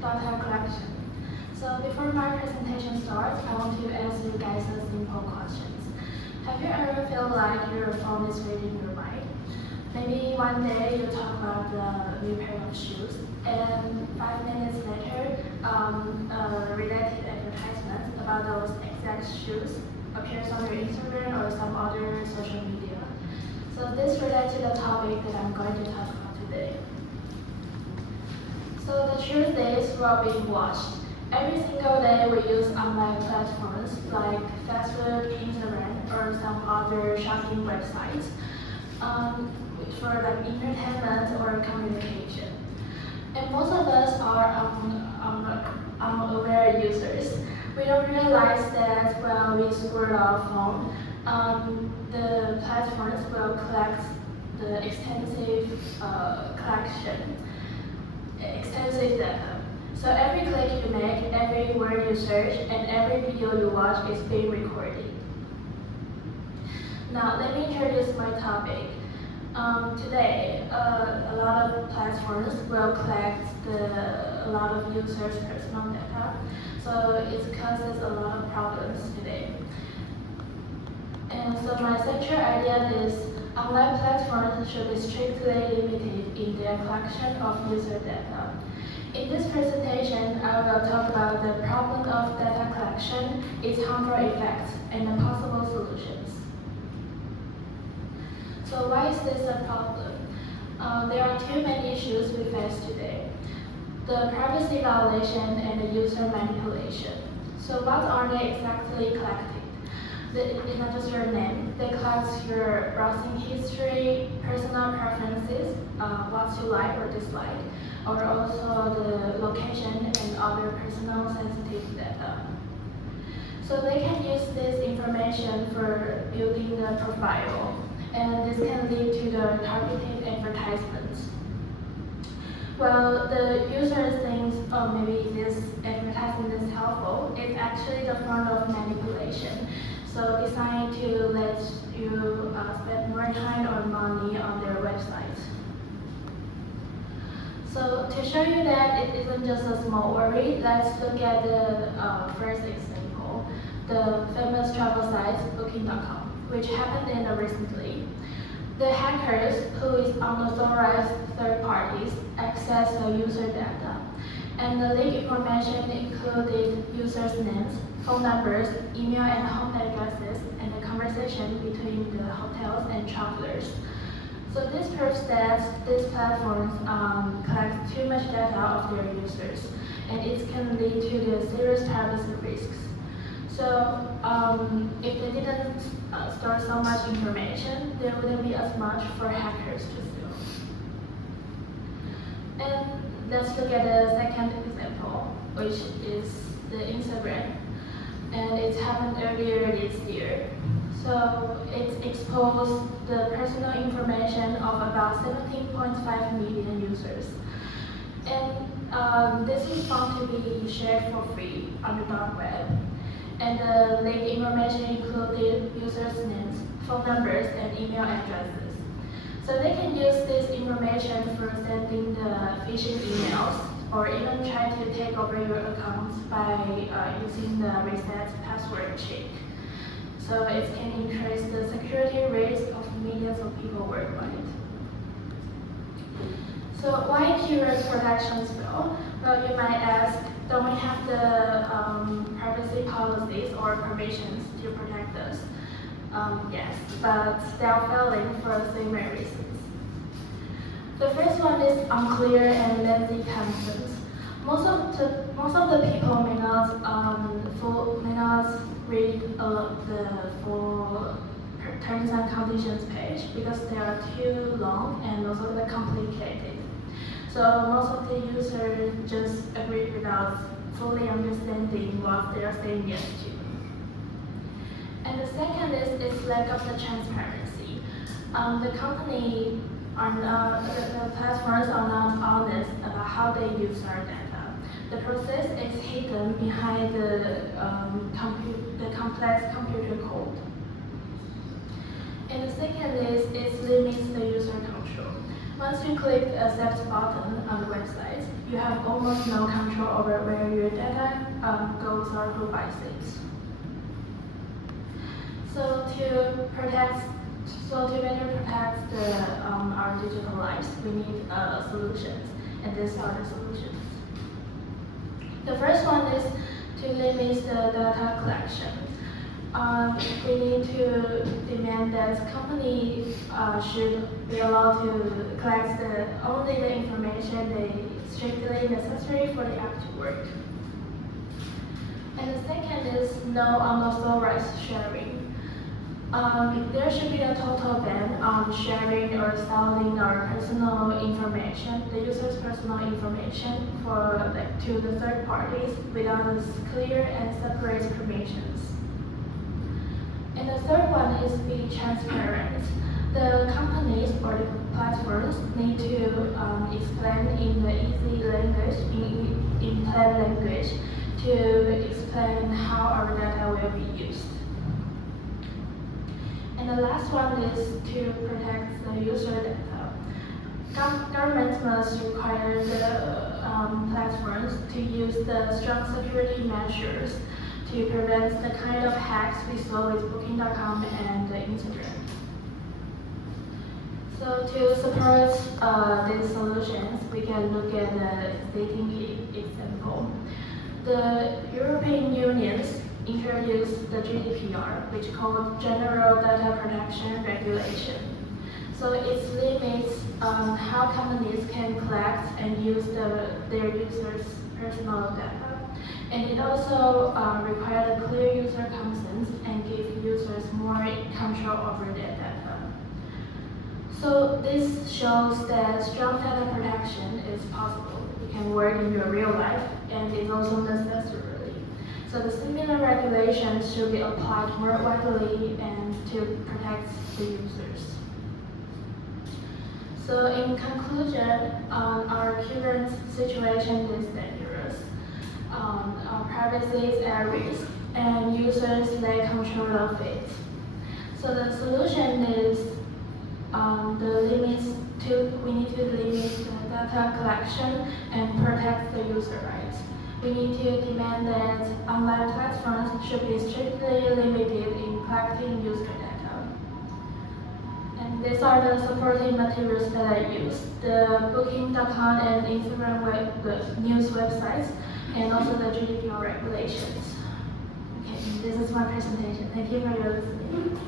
data collection. So before my presentation starts, I want to ask you guys a simple questions. Have you ever felt like your phone is reading your mind? Maybe one day you talk about the new pair of shoes, and 5 minutes later, a related advertisement about those exact shoes appears on your Instagram or some other social media. So this relates to the topic that I'm going to talk about today. So the truth is, we're being watched. Every single day we use online platforms like Facebook, Instagram, or some other shopping websites for like entertainment or communication. And most of us are unaware users. We don't realize that when we scroll our phone, the platforms will collect the extensive data. So every click you make, every word you search, and every video you watch is being recorded. Now let me introduce my topic. Today, a lot of platforms will collect a lot of users' personal data, so it causes a lot of problems today. And so my central idea is online platforms should be strictly limited in their collection of user data. In this presentation, I will talk about the problem of data collection, its harmful effects, and the possible solutions. So why is this a problem? There are two main issues we face today: the privacy violation and the user manipulation. So what are they exactly collecting? It's not just your name. They collect your browsing history, personal preferences, what you like or dislike, or also the location and other personal sensitive data. So they can use this information for building the profile, and this can lead to the targeted advertisements. Well, the user thinks, oh, maybe this advertisement is helpful. It's actually the form of manipulation. So designed to let you spend more time or money on their website. So to show you that it isn't just a small worry, let's look at the first example, the famous travel site Booking.com, which happened recently. The hackers, who is unauthorized third parties, access the user data, and the leaked information included users' names, phone numbers, email and home addresses, and the conversation between the hotels and travelers. So this proves that these platforms collect too much data of their users, and it can lead to the serious privacy risks. So if they didn't store so much information, there wouldn't be as much for hackers to steal. And let's look at the second example, which is the Instagram. And it happened earlier this year. So it exposed the personal information of about 17.5 million users. And this is found to be shared for free on the dark web. And the leaked information included users' names, phone numbers, and email addresses. So they can use this information for sending the phishing emails, or even try to take over your accounts by using the reset password check. So it can increase the security risk of millions of people worldwide. So why curious protections though? Well, you might ask, don't we have the privacy policies or permissions to protect us? Yes, but they are failing for several reasons. The first one is unclear and lengthy content. Most of the people may not read the full terms and conditions page because they are too long and also they're complicated. So most of the users just agree without fully understanding what they are saying yes to. And the second is lack of the transparency. The platforms are not honest about how they use our data. The process is hidden behind the complex computer code. And the second is it limits the user control. Once you click the accept button on the website, you have almost no control over where your data goes or who buys it. So to better protect our digital lives, we need solutions, and these are the solutions. The first one is to limit the data collection. We need to demand that companies should be allowed to collect only the information they strictly necessary for the app to work. And the second is no unauthorized sharing. There should be a total ban on sharing or selling our personal information, the user's personal information, to the third parties without clear and separate permissions. And the third one is be transparent. The companies or the platforms need to explain in the easy language, in plain language, to explain how our data will be used. And the last one is to protect the user data. Governments must require the platforms to use the strong security measures to prevent the kind of hacks we saw with Booking.com and Instagram. So to support these solutions, we can look at the dating example. The European Union's introduced the GDPR, which is called General Data Protection Regulation. So it limits how companies can collect and use their users' personal data. And it also requires a clear user consent and gives users more control over their data. So this shows that strong data protection is possible. It can work in your real life and is also necessary. So the similar regulations should be applied more widely and to protect the users. So in conclusion, our current situation is dangerous. Our privacy is at risk and users lack control of it. So the solution is we need to limit the data collection and protect the user rights. We need to demand that online platforms should be strictly limited in collecting user data. And these are the supporting materials that I use: the Booking.com and Instagram news websites, and also the GDPR regulations. Okay, this is my presentation. Thank you for your listening.